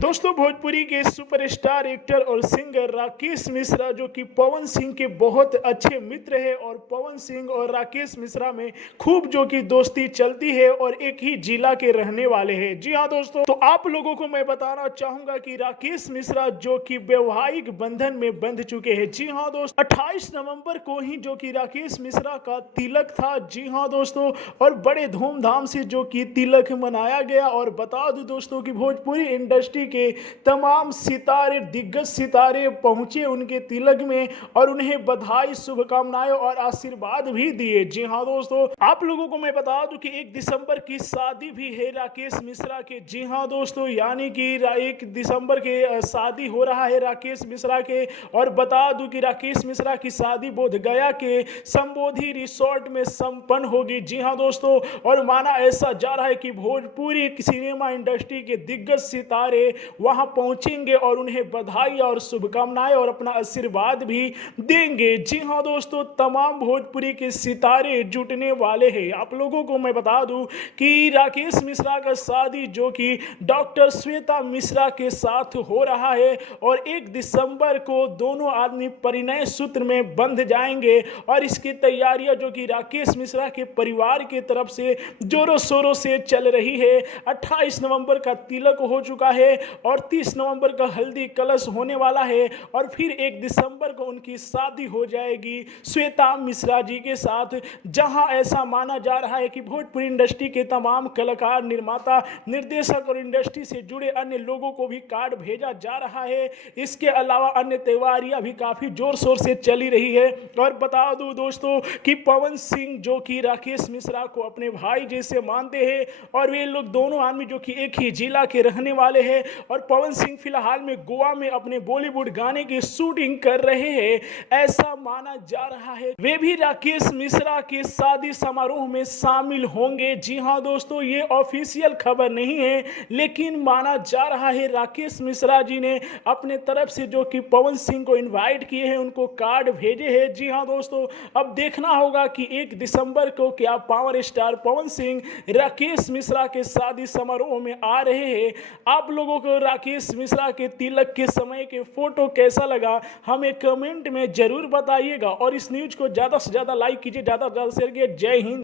दोस्तों भोजपुरी के superstar actor और सिंगर राकेश मिश्रा जो कि पवन सिंह के बहुत अच्छे मित्र हैं और पवन सिंह और राकेश मिश्रा में खूब जो कि दोस्ती चलती है और एक ही जिला के रहने वाले हैं। जी हाँ दोस्तों, तो आप लोगों को मैं बताना चाहूंगा कि राकेश मिश्रा जो कि वैवाहिक बंधन में बंध चुके हैं। जी हाँ दोस्तों, 28 नवंबर को ही जो कि राकेश मिश्रा का तिलक था। जी हाँ दोस्तों, और बड़े धूमधाम से जो कि तिलक मनाया गया। और बता दूं दोस्तों कि भोजपुरी इंडस्ट्री के तमाम सितारे, दिग्गज सितारे पहुंचे उनके तिलक में और उन्हें बधाई, शुभकामनाएं और आशीर्वाद भी दिए। जी हाँ दोस्तों, आप लोगों को मैं बता दूं कि 1 दिसंबर की शादी भी है राकेश मिश्रा के। जी हाँ दोस्तों, यानी कि 1 दिसंबर के शादी हो रहा है राकेश मिश्रा के। और बता दूं कि राकेश मिश्रा की शादी बोध गया के संबोधि रिसोर्ट में संपन्न होगी। जी हाँ दोस्तों, और माना ऐसा जा रहा है कि भोजपुरी सिनेमा इंडस्ट्री के दिग्गज सितारे वहां पहुंचेंगे और उन्हें बधाई और शुभकामनाएं और अपना आशीर्वाद भी देंगे। जी हाँ दोस्तों, तमाम भोजपुरी के सितारे जुटने वाले हैं। आप लोगों को मैं बता दूं कि राकेश मिश्रा का शादी जो कि डॉक्टर श्वेता मिश्रा के साथ हो रहा है और 1 दिसंबर को दोनों आदमी परिणय सूत्र में बंध जाएंगे। और इसकी तैयारियां जो कि राकेश मिश्रा के परिवार की तरफ से जोरों शोरों से चल रही है। 28 नवंबर का तिलक हो चुका है और 30 नवंबर का हल्दी कलश होने वाला है और फिर 1 दिसंबर को उनकी शादी हो जाएगी श्वेता मिश्रा जी के साथ। जहां ऐसा माना जा रहा है कि भोजपुरी इंडस्ट्री के तमाम कलाकार, निर्माता, निर्देशक और इंडस्ट्री से जुड़े अन्य लोगों को भी कार्ड भेजा जा रहा है। इसके अलावा अन्य तैयारियां भी काफी जोर शोर से चली रही है। और बता दूं दोस्तों कि पवन सिंह जो कि राकेश मिश्रा को अपने भाई जैसे मानते हैं और वे लोग दोनों आदमी जो कि एक ही जिला के रहने वाले हैं। और पवन सिंह फिलहाल में गोवा में अपने बॉलीवुड गाने की शूटिंग कर रहे हैं, ऐसा माना जा रहा है। वे भी राकेश मिश्रा के शादी समारोह में शामिल होंगे। जी हाँ दोस्तों, ये ऑफिशियल खबर नहीं है लेकिन माना जा रहा है राकेश मिश्रा जी ने अपने तरफ से जो कि पवन सिंह को इनवाइट किए हैं, उनको कार्ड भेजे हैं। जी हाँ दोस्तों, अब देखना होगा कि 1 दिसंबर को क्या पावर स्टार पवन सिंह राकेश मिश्रा के शादी समारोह में आ रहे हैं। आप लोगों को राकेश मिश्रा के तिलक के समय के फोटो कैसा लगा हमें कमेंट में जरूर बताइएगा और इस न्यूज को ज्यादा से ज्यादा लाइक कीजिए, ज्यादा से ज्यादा शेयर कीजिए। जय हिंद।